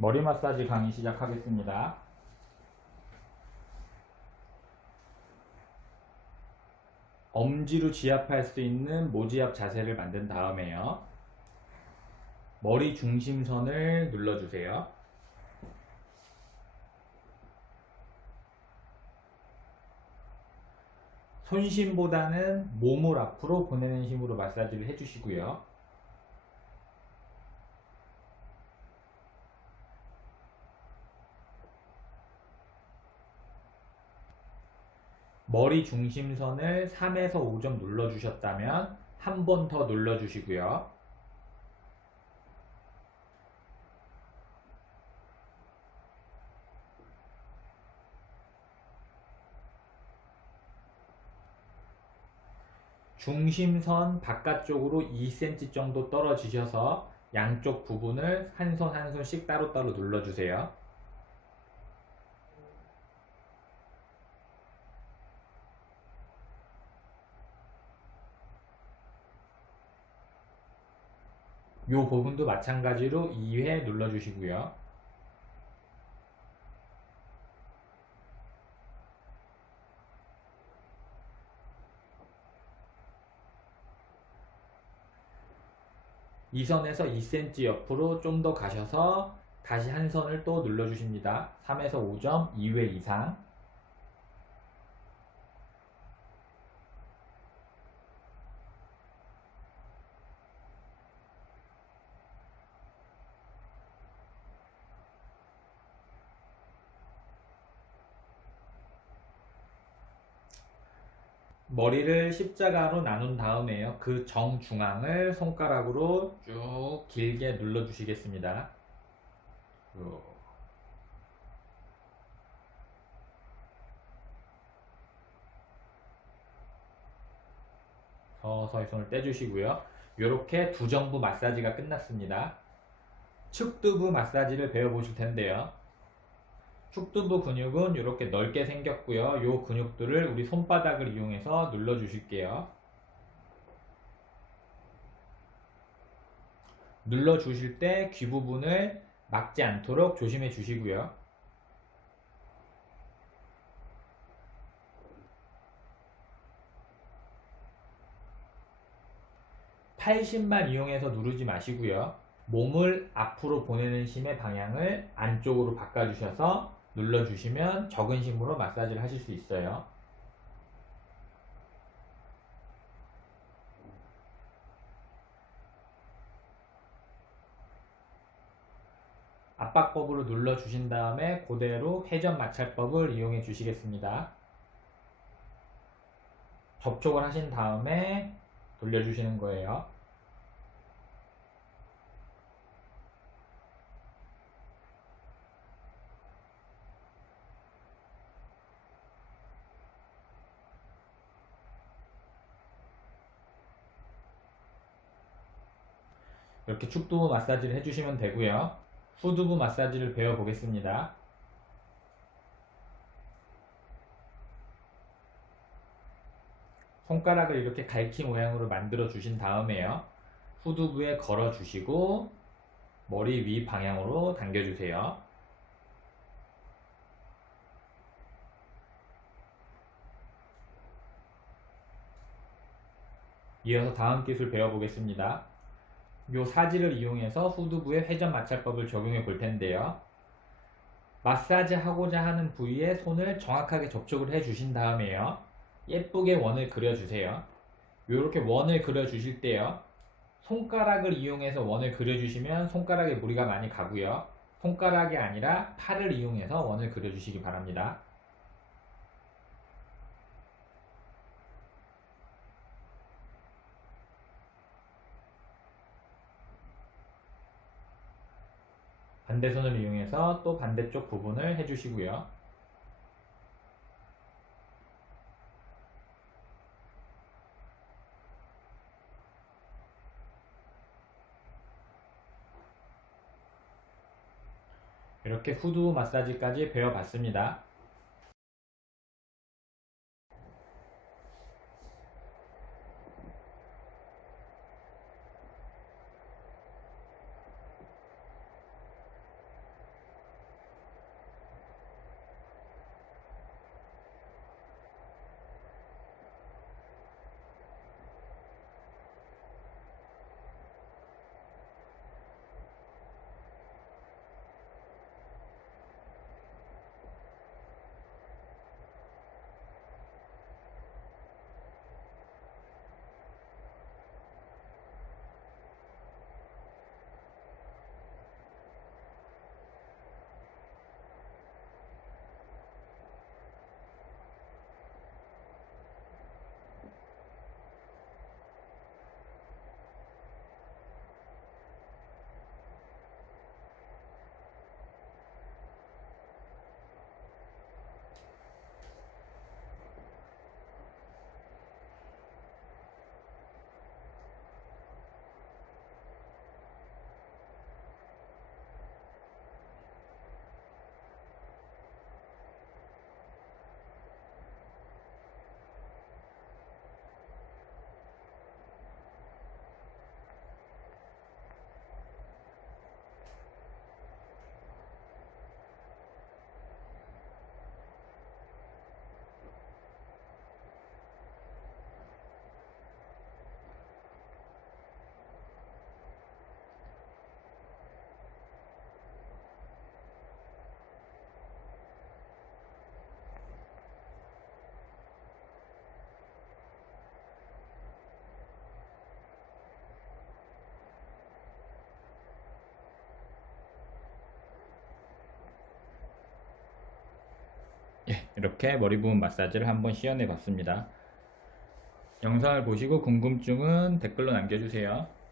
머리 마사지 강의 시작하겠습니다. 엄지로 지압할 수 있는 모지압 자세를 만든 다음에요. 머리 중심선을 눌러주세요. 손심보다는 몸을 앞으로 보내는 힘으로 마사지를 해주시고요. 머리 중심선을 3에서 5점 눌러주셨다면 한 번 더 눌러주시고요. 중심선 바깥쪽으로 2cm 정도 떨어지셔서 양쪽 부분을 한 손 한 손씩 따로따로 눌러주세요. 요 부분도 마찬가지로 2회 눌러주시고요. 이 선에서 2cm 옆으로 좀 더 가셔서 다시 한 선을 또 눌러주십니다. 3에서 5점, 2회 이상. 머리를 십자가로 나눈 다음에요. 그 정중앙을 손가락으로 쭉 길게 눌러 주시겠습니다. 서서히 손을 떼주시고요. 이렇게 두 정부 마사지가 끝났습니다. 측두부 마사지를 배워보실 텐데요. 축두부 근육은 이렇게 넓게 생겼고요. 이 근육들을 우리 손바닥을 이용해서 눌러 주실게요. 눌러 주실 때 귀 부분을 막지 않도록 조심해 주시고요. 팔심만 이용해서 누르지 마시고요. 몸을 앞으로 보내는 힘의 방향을 안쪽으로 바꿔주셔서 눌러주시면 적은 힘으로 마사지를 하실 수 있어요. 압박법으로 눌러주신 다음에 그대로 회전 마찰법을 이용해 주시겠습니다. 접촉을 하신 다음에 돌려주시는 거예요. 이렇게 축두부 마사지를 해주시면 되고요. 후두부 마사지를 배워 보겠습니다. 손가락을 이렇게 갈퀴 모양으로 만들어 주신 다음에요. 후두부에 걸어 주시고 머리 위 방향으로 당겨 주세요. 이어서 다음 기술 배워 보겠습니다. 요 사지를 이용해서 후두부의 회전 마찰법을 적용해 볼 텐데요. 마사지 하고자 하는 부위에 손을 정확하게 접촉을 해 주신 다음에요. 예쁘게 원을 그려 주세요. 이렇게 원을 그려 주실 때요. 손가락을 이용해서 원을 그려 주시면 손가락에 무리가 많이 가고요. 손가락이 아니라 팔을 이용해서 원을 그려 주시기 바랍니다. 반대손을 이용해서 또 반대쪽 부분을 해주시고요. 이렇게 후두 마사지까지 배워봤습니다. 예, 이렇게 머리 부분 마사지를 한번 시연해 봤습니다. 영상을 보시고 궁금증은 댓글로 남겨주세요.